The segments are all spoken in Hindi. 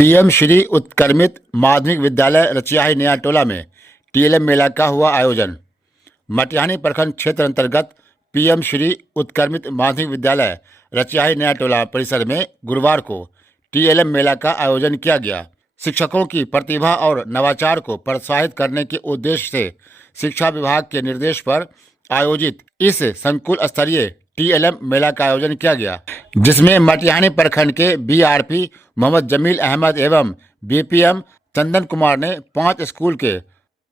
पीएम श्री उत्क्रमित माध्यमिक विद्यालय रचियाही नया टोला में टीएलएम मेला का हुआ आयोजन। मटिहानी प्रखंड क्षेत्र अंतर्गत पीएम श्री उत्क्रमित माध्यमिक विद्यालय रचियाही नया टोला परिसर में गुरुवार को टीएलएम मेला का आयोजन किया गया। शिक्षकों की प्रतिभा और नवाचार को प्रोत्साहित करने के उद्देश्य से शिक्षा विभाग के निर्देश पर आयोजित इस संकुल स्तरीय टीएलएम मेला का आयोजन किया गया, जिसमें मटिहानी प्रखंड के बीआरपी मोहम्मद जमील अहमद एवं बीपीएम चंदन कुमार ने 5 स्कूल के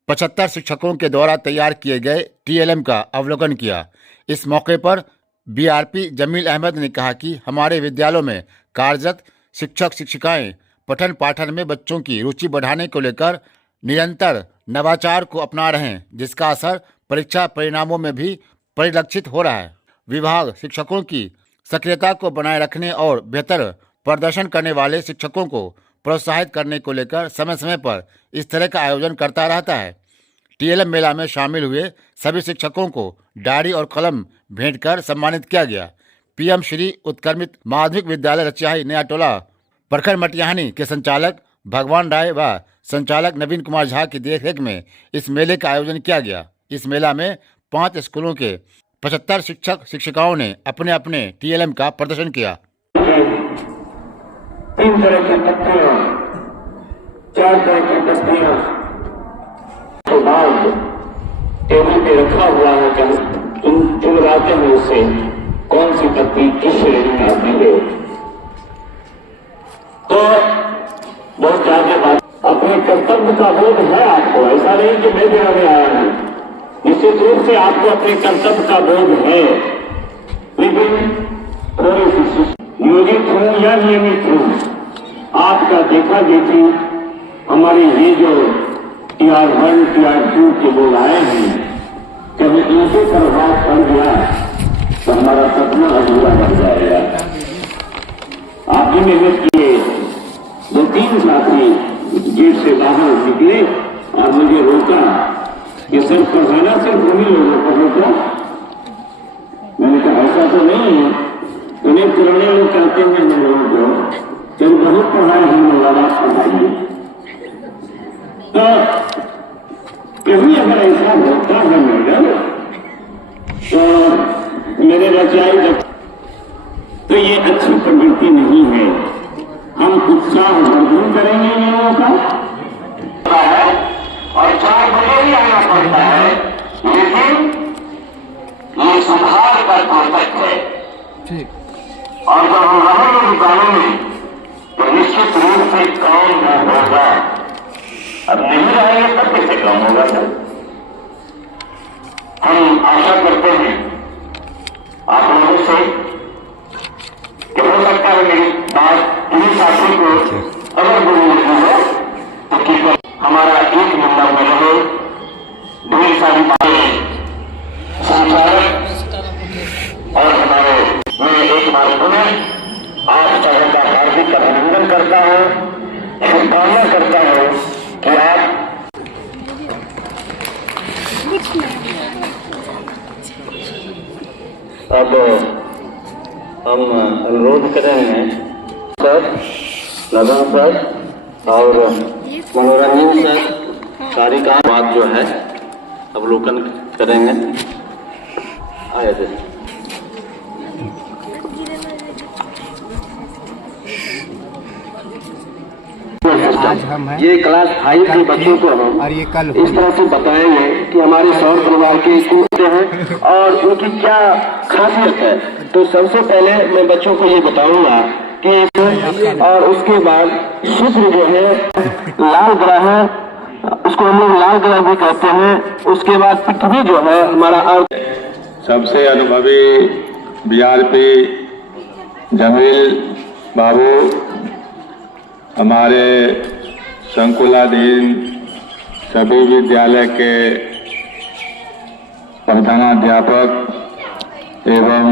75 शिक्षकों के द्वारा तैयार किए गए टीएलएम का अवलोकन किया। इस मौके पर बीआरपी जमील अहमद ने कहा कि हमारे विद्यालयों में कार्यरत शिक्षक शिक्षिकाएं पठन पाठन में बच्चों की रुचि बढ़ाने को लेकर निरंतर नवाचार को अपना रहे हैं, जिसका असर परीक्षा परिणामों में भी परिलक्षित हो रहा है। विभाग शिक्षकों की सक्रियता को बनाए रखने और बेहतर प्रदर्शन करने वाले शिक्षकों को प्रोत्साहित करने को लेकर समय समय पर इस तरह का आयोजन करता रहता है। टीएलएम मेला में शामिल हुए सभी शिक्षकों को डायरी और कलम भेंट कर सम्मानित किया गया। पीएम श्री उत्क्रमित माध्यमिक विद्यालय रचियाही नया टोला प्रखंड मटिहानी के संचालक भगवान राय व संचालक नवीन कुमार झा की देखरेख में इस मेले का आयोजन किया गया। इस मेला में 5 स्कूलों के 75 शिक्षक शिक्षिकाओं ने अपने अपने टीएलएम का प्रदर्शन किया। 3 तरह की पत्तियां, 4 तरह की पत्तियां तो बाद टेबल पे रखा हुआ है कि तुम चुराते हो उससे कौन सी पत्ती किस श्रेणी में आती है। तो बहुत ज्यादा बात, अपने कर्तव्य का बोध है आपको, ऐसा नहीं कि मैं देना में आया हूं। निश्चित रूप से आपको अपने कर्तव्य का बोध है, लेकिन थोड़ी सी नियोजित हूं या नियमित हूं, आपका देखा देखी हमारे ये जो TR1 TR2 के लोग आए हैं, कभी इनके प्रभाव पड़ गया तो हमारा सपना अधूरा बन जाएगा। आपकी मेहनत किए 2-3 साथी गेट से बाहर निकले और मुझे रोका कि सिर्फ पढ़ाना सिर्फ उन्हीं लोगों को होगा। मैंने कहा ऐसा तो नहीं है, उन्हें पुराने लोग कहते हैं हम लोगों को जब बहुत पढ़ाए हमने वाला पढ़ाइए। तो कहीं अगर ऐसा होता है मैडम तो मेरे रचाई तो ये अच्छी प्रवृत्ति नहीं है। हम उत्साह वर्धन करेंगे इन लोगों का और 4 बजे ही आना पड़ता है, लेकिन ये सुधार का कोशिश है। और जब हम रहेंगे विद्यालय में तो निश्चित रूप से काम न होगा। अब नहीं रहेंगे तब कैसे काम होगा सर। हम आशा करते हैं आप लोगों से कि हो सकता है मेरी बात इन्हीं साथी को अगर बुरी लगी हो तो कृपया हमारा एक नंबर में रहे। ढेर सारी बातें संचालक और हमारे मैं एक बार पुनः आप सबों का हार्दिक अभिनंदन करता हूँ, शुभकामना करता हूँ कि आप अब हम अनुरोध करेंगे सर, नदन सर और मनोरंजन सर सारी का बात जो है अवलोकन करेंगे। आया थे आज हम हैं ये क्लास 5 के बच्चों को हम और ये कल इस तरह से बताएंगे कि हमारे सौर परिवार के स्कूल हैं और उनकी क्या खासियत है। तो सबसे पहले मैं बच्चों को ये बताऊंगा कि और उसके बाद सूत्र जो है लाल ग्रह है, उसको हम लोग लाल ग्रह भी कहते हैं। उसके बाद पृथ्वी जो है हमारा सबसे अनुभवी बीआरपी जमील बाबू, हमारे संकुलाधीन सभी विद्यालय के प्रधानाध्यापक एवं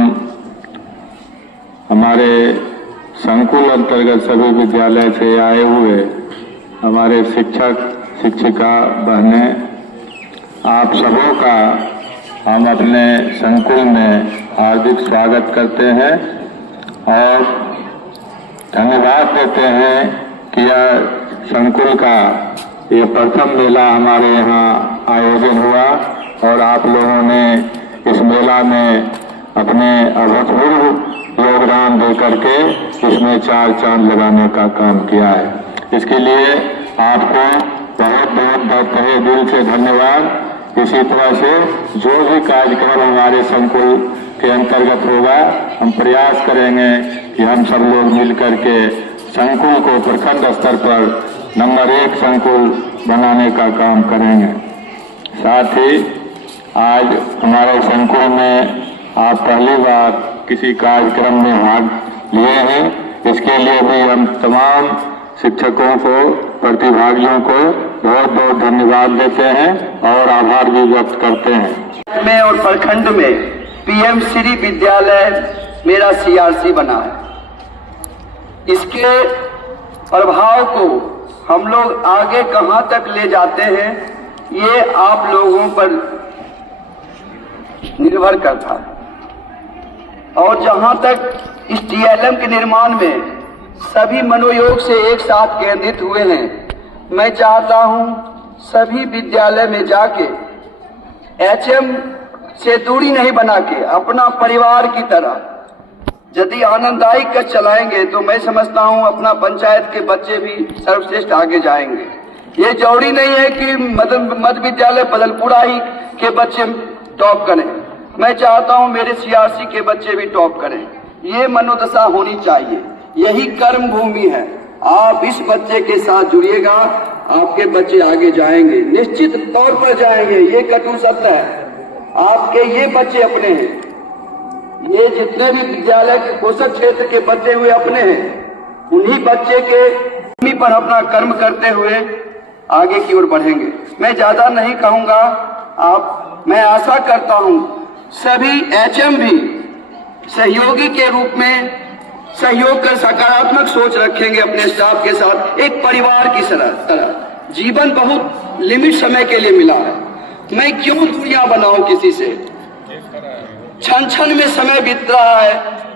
हमारे संकुल अंतर्गत सभी विद्यालय से आए हुए हमारे शिक्षक शिक्षिका बहनें, आप सबों का हम अपने संकुल में हार्दिक स्वागत करते हैं और धन्यवाद देते हैं कि यह संकुल का ये प्रथम मेला हमारे यहाँ आयोजन हुआ और आप लोगों ने इस मेला में अपने अभूतपूर्व योगदान दे करके इसमें 4 चांद लगाने का काम किया है। इसके लिए आपको बहुत बहुत तहे दिल से धन्यवाद। इसी तरह से जो भी कार्यक्रम हमारे संकुल के अंतर्गत होगा, हम प्रयास करेंगे कि हम सब लोग मिलकर के संकुल को प्रखंड स्तर पर नंबर 1 संकुल बनाने का काम करेंगे। साथ ही आज हमारे संकुल में आप पहली बार किसी कार्यक्रम में भाग लिए हैं, इसके लिए भी हम तमाम शिक्षकों को, प्रतिभागियों को बहुत बहुत धन्यवाद देते हैं और आभार भी व्यक्त करते हैं। में और प्रखंड में पीएम श्री विद्यालय मेरा सीआरसी बना है। इसके प्रभाव को हम लोग आगे कहां तक ले जाते हैं, ये आप लोगों पर निर्भर करता है। और जहां तक इस टीएलएम के निर्माण में सभी मनोयोग से एक साथ केंद्रित हुए हैं, मैं चाहता हूं सभी विद्यालय में जाके एचएम से दूरी नहीं बना के अपना परिवार की तरह यदि आनंददायी कर चलाएंगे तो मैं समझता हूं अपना पंचायत के बच्चे भी सर्वश्रेष्ठ आगे जाएंगे। ये जरूरी नहीं है कि मध्य विद्यालय बदलपुरा ही के बच्चे टॉप करें, मैं चाहता हूं मेरे सीआरसी के बच्चे भी टॉप करें। ये मनोदशा होनी चाहिए, यही कर्म भूमि है। आप इस बच्चे के साथ जुड़िएगा, आपके बच्चे आगे जाएंगे, निश्चित तौर पर जाएंगे। ये कटु सत्य है। आपके ये बच्चे अपने हैं, ये जितने भी विद्यालय के पोषक क्षेत्र के बच्चे हुए अपने हैं, उन्हीं बच्चे के भूमि पर अपना कर्म करते हुए आगे की ओर बढ़ेंगे। मैं ज्यादा नहीं कहूंगा। मैं आशा करता हूं सभी एचएम भी सहयोगी के रूप में सहयोग कर सकारात्मक सोच रखेंगे अपने स्टाफ के साथ, एक परिवार की तरह। जीवन बहुत लिमिट समय के लिए मिला है, मैं क्यों दूरियां बनाऊं किसी से। क्षण क्षण में समय बीत रहा है,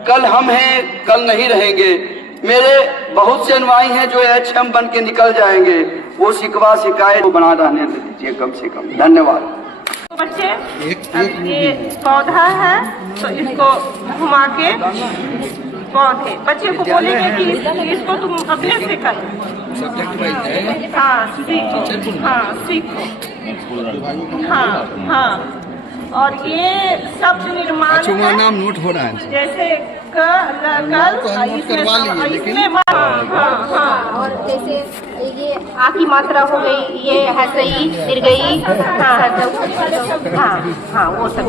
कल हम हैं, कल नहीं रहेंगे। मेरे बहुत से अनुयायी हैं जो एचएम बन के निकल जाएंगे, वो शिकवा शिकायत को बना रहने दीजिए कम से कम। धन्यवाद। बच्चे ये पौधा है तो इसको घुमा के पौधे बच्चे को बोलेंगे कि इसको तुम अपने से करो। हाँ सीखो, हाँ सीखो, हाँ। और ये शब्द निर्माण है, नाम नोट हो रहा है जैसे इसमें हाँ। और जैसे ये आ की मात्रा हो गई, ये है सही निर्गई, हाँ वो सब।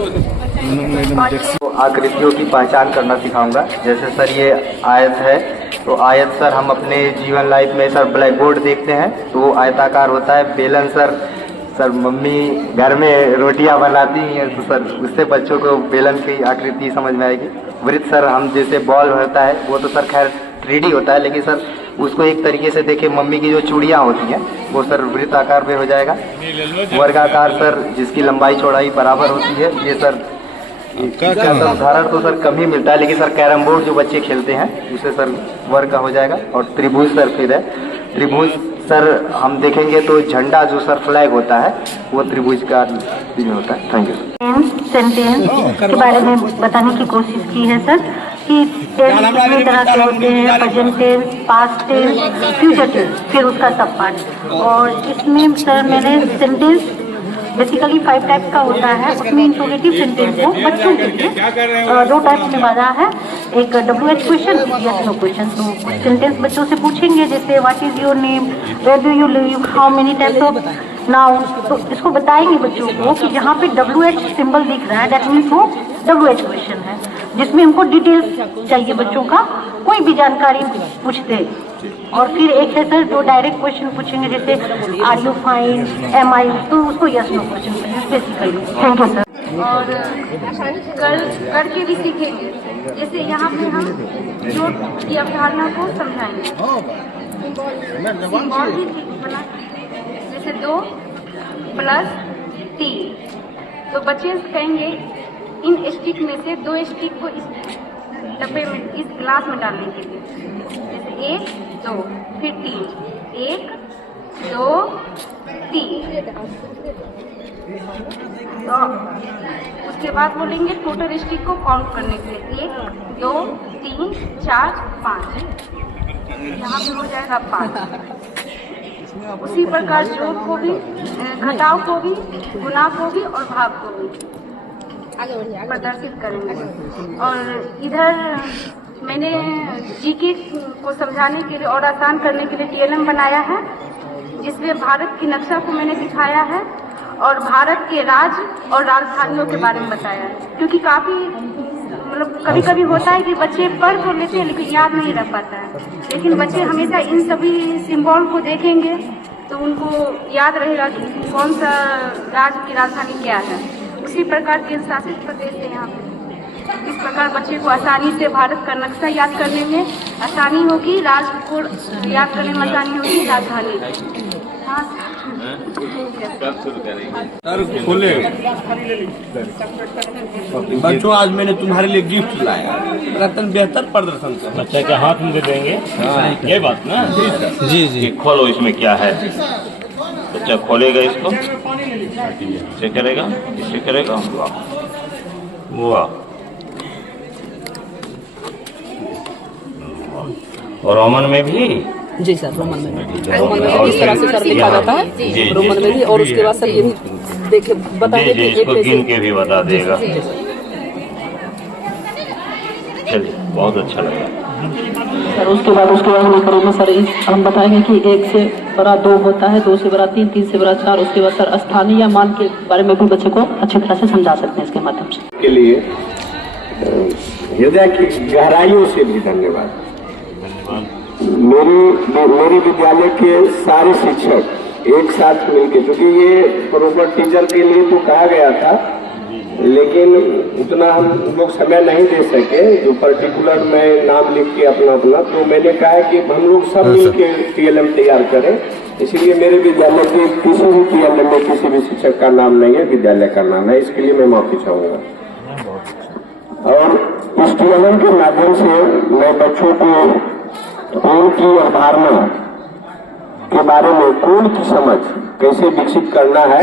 आकृतियों की पहचान करना सिखाऊंगा। जैसे सर ये आयत है, तो आयत सर हम अपने जीवन लाइफ में सर ब्लैक बोर्ड देखते हैं तो वो आयताकार होता है। बेलन सर मम्मी घर में रोटियां बनाती हैं तो सर उससे बच्चों को बेलन की आकृति समझ में आएगी। वृत्त सर हम जैसे बॉल होता है वो तो सर खैर 3D होता है, लेकिन सर उसको एक तरीके से देखे मम्मी की जो चूड़ियाँ होती हैं वो सर वृत्त आकार में हो जाएगा। वर्गाकार सर जिसकी लंबाई चौड़ाई बराबर होती है, ये सर उदाहरण तो सर कम ही मिलता है, लेकिन सर कैरम बोर्ड जो बच्चे खेलते हैं उसे सर वर्ग का हो जाएगा। और त्रिभुज सर फिर है, त्रिभुज सर हम देखेंगे तो झंडा जो सर फ्लैग होता है वो त्रिभुज का होता है। Thank you. सेंटेंस के बारे में बताने की कोशिश की है सर कि टेंस कितनी तरह के होते हैं, present tense, past tense, future tense, फिर उसका सब पार्ट। और इसमें सर मैंने सेंटेंस बेसिकली 5 टाइप का होता है, उसमें इंट्रोगेटिव सेंटेंस है बच्चों के लिए 2 टाइप में बना है, एक WH question, yes no question. तो कुछ सेंटेंस बच्चों से पूछेंगे जैसे what is your name, where do you live, how many types of noun. तो इसको बताएंगे बच्चों को कि जहाँ पे WH सिंबल दिख रहा है दैट मीन्स वो WH क्वेश्चन है, जिसमें हमको डिटेल्स चाहिए बच्चों का, कोई भी जानकारी पूछते। और फिर एक है सर जो डायरेक्ट क्वेश्चन पूछेंगे जैसे आर यू फाइन, एम आई, तो उसको यस नो क्वेश्चन पूछेंगे बेसिकली। Thank you sir. और करके भी सीखेंगे, जैसे यहाँ पे हम जो की अवधारणा को समझाएंगे। सिंबल भी बना, जैसे 2 + 3, तो बच्चे कहेंगे इन स्टिक में से 2 स्टिक को इस डब्बे में, इस ग्लास में डालने के लिए, जैसे 1 2 फिर 3 1 2 3। तो उसके बाद बोलेंगे टोटल स्टिक को काउंट करने के लिए 1 2 3 4 5। यहाँ पे हो जाएगा 5। उसी प्रकार जोड़ को भी, घटाव को भी, गुणा को भी और भाग को भी प्रदर्शित करेंगे। और इधर मैंने जीके को समझाने के लिए और आसान करने के लिए टीएलएम बनाया है, जिसमें भारत की नक्शा को मैंने दिखाया है और भारत के राज्य और राजधानियों के बारे में बताया है। क्योंकि काफी मतलब कभी कभी होता है कि बच्चे पढ़ तो लेते हैं लेकिन याद नहीं रह पाता है, लेकिन बच्चे हमेशा इन सभी सिंबल को देखेंगे तो उनको याद रहेगा कि कौन सा राज्य की राजधानी क्या है। उसी प्रकार केंद्र शासित प्रदेश है यहाँ पे। इस प्रकार बच्चे को आसानी से भारत का नक्शा याद करने में आसानी होगी, राज्य को याद करने में आसानी होगी, राजधानी। हाँ सर खोले बच्चों, आज मैंने तुम्हारे लिए गिफ्ट लाया, रतन बेहतर प्रदर्शन कर। बच्चे के हाथ में दे देंगे, ये बात ना? जी जी। खोलो इसमें क्या है। बच्चा खोलेगा इसको, इसे करेगा, इसे करेगा, वाह। और रोमन में भी? जी सर, रोमन में भी इस तरह से सर लिखा जाता है, रोमन में भी। और उसके बाद सर ये भी देखे बताएंगे कि इसको गिन के भी बता देगा। चलिए, बहुत अच्छा लगा सर। उसके बाद हम करेंगे सर, हम बताएंगे कि 1 से बड़ा 2 होता है, 2 से बड़ा 3, 3 से बड़ा 4। उसके बाद सर स्थानीय मान के बारे में भी बच्चे को अच्छी तरह से समझा सकते हैं इसके माध्यम से। के लिए हृदय की गहराइयों से भी धन्यवाद। मेरी विद्यालय के सारे शिक्षक एक साथ मिलकर, क्योंकि ये प्रॉपर टीचर के लिए तो कहा गया था, लेकिन उतना हम लोग समय नहीं दे सके जो पर्टिकुलर में नाम लिख के अपना, तो मैंने कहा कि हम लोग सब मिलके टीएलएम तैयार करें। इसीलिए मेरे विद्यालय के किसी भी टीएलएम में किसी भी शिक्षक का नाम नहीं है, विद्यालय का नाम है। इसके लिए मैं माफी चाहूंगा। और इस टीएलएम के माध्यम से मैं बच्चों को कौन की अवधारणा के बारे में, कौन की समझ कैसे विकसित करना है,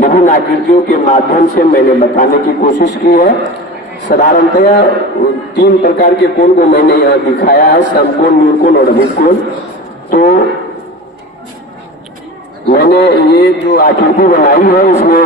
विभिन्न आकृतियों के माध्यम से मैंने बताने की कोशिश की है। साधारणतया 3 प्रकार के कोण को मैंने यहाँ दिखाया है, समकोण, न्यूनकोण और अभिकोण। तो मैंने ये जो आकृति बनाई है, इसमें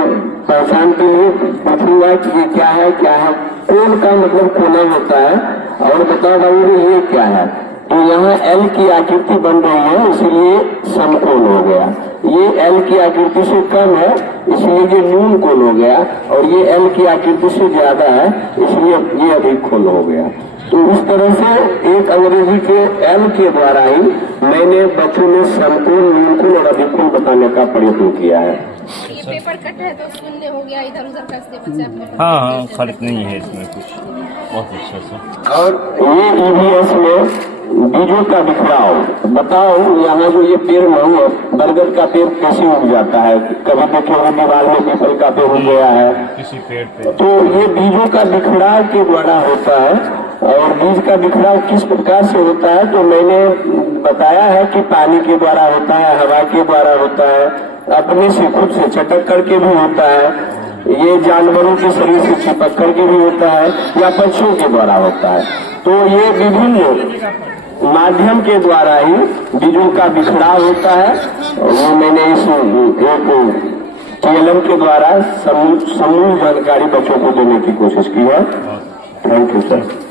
पहचान के लिए पूछूंगा कि ये क्या है, क्या है। कोण का मतलब कोना होता है, और बता रहा हूँ ये क्या है। तो यहाँ L की आकृति बन रही है, इसलिए समकोण हो गया। ये L की आकृति से कम है, इसलिए ये न्यून कोण हो गया। और ये L की आकृति से ज्यादा है, इसलिए ये अधिक कोण हो गया। तो इस तरह से एक अंग्रेजी के L के द्वारा ही मैंने बच्चों में समकोण, न्यून कोण और अधिक कोण बताने का प्रयत्न किया है। ये पेपर कट है तो शून्य हो गया, इधर उधर करते बच्चे। हाँ, फर्क नहीं है इसमें कुछ। बहुत अच्छा सा। और ये ईवीएस में बीजों का बिखराव बताओ। यहाँ जो ये पेड़ नहीं है, बरगद का पेड़ कैसे उग जाता है, कभी देखे दीवार में पीपल का पेड़ उग गया है किसी पेड़ पे। तो ये बीजों का बिखराव के द्वारा होता है। और बीज का बिखराव किस प्रकार से होता है, तो मैंने बताया है कि पानी के द्वारा होता है, हवा के द्वारा होता है, अपने से खुद से चटक करके भी होता है, ये जानवरों के शरीर से चिपक करके भी होता है, या पक्षियों के द्वारा होता है। तो ये विभिन्न माध्यम के द्वारा ही बीजों का बिखराव होता है। वो मैंने इस एक टीएलएम के द्वारा समूह जानकारी बच्चों को देने की कोशिश की है। Thank you sir.